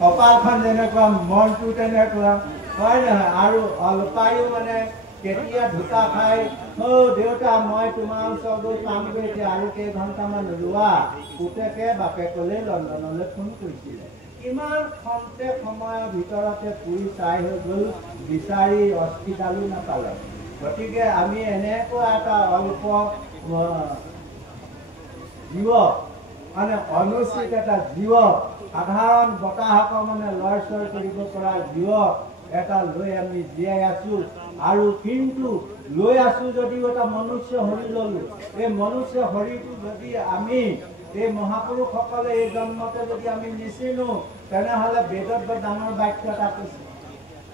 কপালখন যেনেকুৱা মনটো তেনেকুৱা হয় নহয়। আৰু অলপায়ো মানে কেতিয়া ঢোকা খাই দেউতা মই তোমাৰ ওচৰত গৈ পামগৈ এতিয়া আৰু কেইঘণ্টামান ৰোৱা। পুতেকে বাপেকলৈ লণ্ডনলৈ ফোন কৰিছিলে। কিমান খন্তে সময়ৰ ভিতৰতে পুৰি চাই হৈ গ'ল, বিচাৰি অস্থিডালো নাপালে। গতিকে আমি এনেকুৱা এটা অল্প জীৱ মানে অনুচিত এটা জীৱ, সাধাৰণ বতাহক মানে লয় চয় কৰিব পৰা জীৱ এটা লৈ আমি জীয়াই আছো। আৰু কিন্তু লৈ আছো যদিও এটা মনুষ্য শৰীৰ ললো। এই মনুষ্য শৰীৰটো যদি আমি এই মহাপুৰুষসকলে এই জন্মতে যদি আমি নিচিনো, তেনেহ'লে বেদত ডাঙৰ বাক্য এটা কৈছে।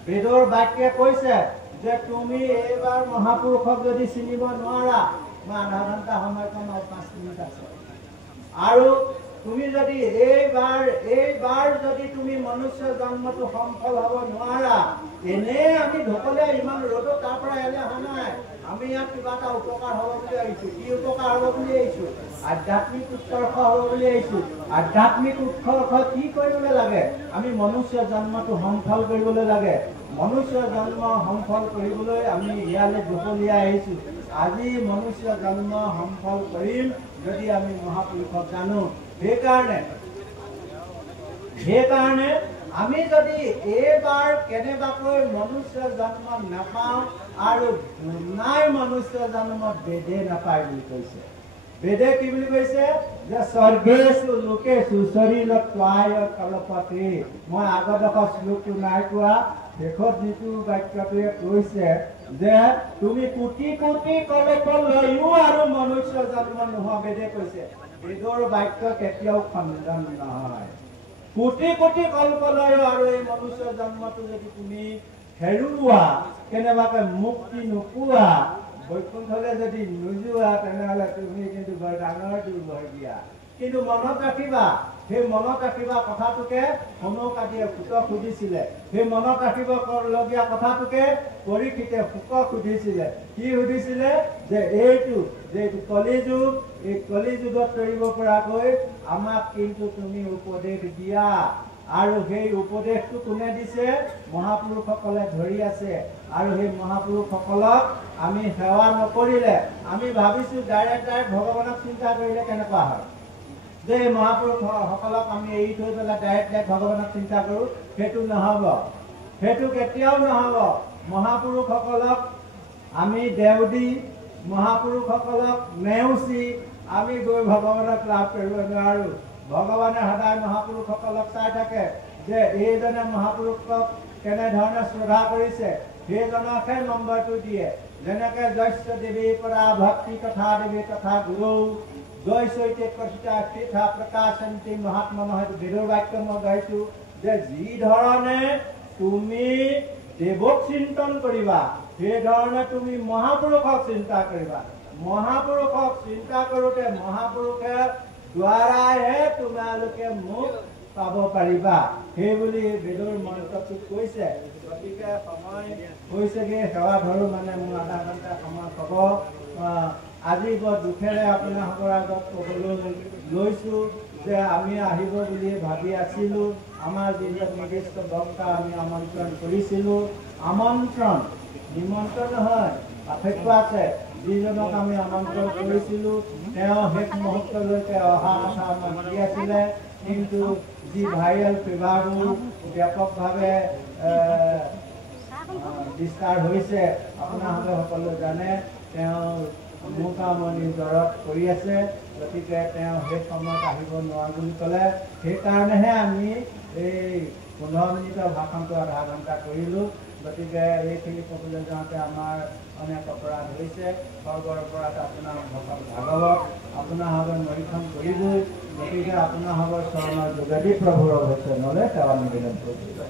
বেদৰ বাক্যে কৈছে যে তুমি এইবাৰ মহাপুৰুষক যদি চিনিব নোৱাৰা, মই আধা ঘণ্টা সময় কম আৰু 5 মিনিট আছে। আৰু তুমি যদি এইবাৰ যদি তুমি মনুষ্য জন্মটো সফল হ'ব নোৱাৰা, এনেই আমি ঢকলীয়া ইমান ৰ'দত তাৰ পৰা এনে অহা নাই। আমি ইয়াত কিবা এটা উপকাৰ হ'ব বুলি আহিছোঁ। কি উপকাৰ হ'ব বুলি আহিছোঁ? আধ্যাত্মিক উৎকৰ্ষ হ'ব বুলি আহিছোঁ। আধ্যাত্মিক উৎকৰ্ষ কি কৰিবলৈ লাগে? আমি মনুষ্য জন্মটো সফল কৰিবলৈ লাগে। মনুষ্য জন্ম সফল কৰিবলৈ আমি ইয়ালৈ ঢকলীয়া আহিছোঁ। আজি মনুষ্য জন্ম সফল কৰিম যদি আমি মহাপুৰুষক জানো। সেইকাৰণে আমি যদি এইবাৰ কেনেবাকৈ মনুষ্য জন্ম নাপাওঁ আৰু নাই মনুষ্য জন্ম বেদে নাপায় বুলি কৈছে। বেদে কি বুলি কৈছে? যে স্বৰ্গেষু লোকেষু শৰীৰত্বায় কল্পতে। মই আগৰ শ্লোকটো নাই কোৱা, শেষত যিটো বাক্যটোৱে কৈছে যে তুমি কোটি কোটি কল্পলৈও আৰু মনুষ্য জন্ম নোহোৱা। বেদে কৈছে। বেদৰ বাক্য কেতিয়াও খণ্ডন নহয়। কোটি কোটি কল্পলৈও আৰু এই মনুষ্য জন্মটো যদি তুমি হেৰুওৱা, কেনেবাকৈ মুক্তি নোপোৱা, বৈকুণ্ঠলৈ যদি নোযোৱা, তেনেহ'লে তুমি কিন্তু বৰ ডাঙৰ দুৰ্ভাগ্যা। কিন্তু মনত ৰাখিবা, সেই মনত ৰাখিবা কথাটোকে সনক আদিয়ে শুকক সুধিছিলে। সেই মনত ৰাখিবলগীয়া কথাটোকে পৰীক্ষিতে শুকক সুধিছিলে। কি সুধিছিলে? যে এইটো কলিযুগ, এই কলিযুগত কৰিব পৰাকৈ আমাক কিন্তু তুমি উপদেশ দিয়া। আৰু সেই উপদেশটো কোনে দিছে? মহাপুৰুষসকলে ধৰি আছে। আৰু সেই মহাপুৰুষসকলক আমি সেৱা নকৰিলে, আমি ভাবিছোঁ ডাইৰেক্ট ভগৱানক চিন্তা কৰিলে কেনেকুৱা হয়। যে এই মহাপুৰুষসকলক আমি এৰি থৈ পেলাই ডাইৰেক্ট ভগৱানক চিন্তা কৰোঁ, সেইটো নহ'ব। সেইটো কেতিয়াও নহ'ব। মহাপুৰুষসকলক আমি দেও দি, মহাপুৰুষসকলক নেওচি আমি গৈ ভগৱানক লাভ কৰিব নোৱাৰোঁ। ভগৱানে সদায় মহাপুৰুষসকলক চাই থাকে যে এইজনে মহাপুৰুষক কেনেধৰণে শ্ৰদ্ধা কৰিছে, সেইজনকহে নম্বৰটো দিয়ে। যেনেকৈ জস্য দেৱীৰ পৰা ভক্তি তথা দেৱী তথা গুৰু জয়চৈতে কথা প্ৰকাশন্তি মহাত্মা নহয়। বেদৰ বাক্য মই গাইছোঁ যে যি ধৰণে তুমি দেৱক চিন্তন কৰিবা, সেইধৰণে তুমি মহাপুৰুষক চিন্তা কৰিবা। মহাপুৰুষক চিন্তা কৰোঁতে মহাপুৰুষে দ্বাৰাহে তোমালোকে মোক পাব পাৰিবা। সেইবুলি বেদৰ মন্ত্ৰটোত কৈছে। গতিকে সময় হৈছেগৈ, সেৱা ধৰোঁ মানে মোৰ আধা ঘণ্টা সময় হ'ব। আজি বৰ দুখেৰে আপোনালোকৰ আগত ক'বলৈ লৈছোঁ যে আমি আহিব বুলি ভাবি আছিলোঁ। আমাৰ যিজন নিৰ্দিষ্ট বক্তা আমি আমন্ত্ৰণ কৰিছিলোঁ, নিমন্ত্ৰণ নহয়, পাৰ্থক্য আছে। যিজনক আমি আমন্ত্ৰণ কৰিছিলোঁ তেওঁ শেষ মুহূৰ্তলৈকে অহা কথা আমাক দি আছিলে। কিন্তু যি ভাইৰেল ফিভাৰবোৰ ব্যাপকভাৱে বিস্তাৰ হৈছে, আপোনালোকে সকলোৱে জানে। তেওঁ মোকামনি জ্বৰত পৰি আছে। গতিকে তেওঁ সেই সময়ত আহিব নোৱাৰোঁ বুলি ক'লে। সেইকাৰণেহে আমি এই 15 মিনিটৰ ভাষণটো আধা ঘণ্টা কৰিলোঁ। গতিকে এইখিনি ক'বলৈ যাওঁতে আমাৰ অনেক অপৰাধ হৈছে। স্বৰ্গৰ অপৰাধ আপোনাৰ ভাগৱত আপোনালোকে নিৰীক্ষণ কৰিবই। গতিকে আপোনালোকৰ চৰণৰ যোগেদি প্ৰভুৰ অৱশ্যনলৈ সেৱা নিবেদন কৰিছোঁ।